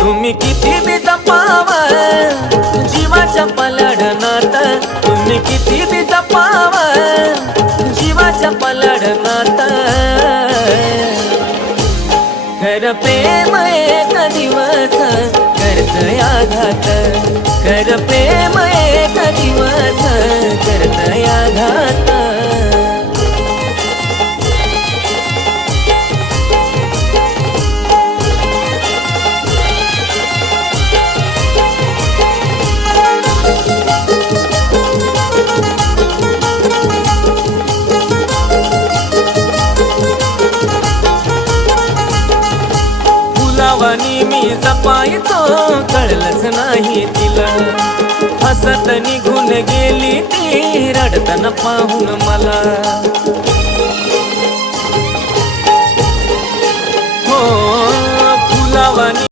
तुम्ही किती बी जपाव जीवाच्या पलाडनात, तुम्ही किती बी जपाव जीवाच्या पलाडनात, खर प्रेम एक दिवस करतय आघात, खर प्रेम एक दिवस करतय आघात. फुलावानी मी जपायचो कळलंच नाही तिला, हसत निघून गेली ती रडताना पाहून मला.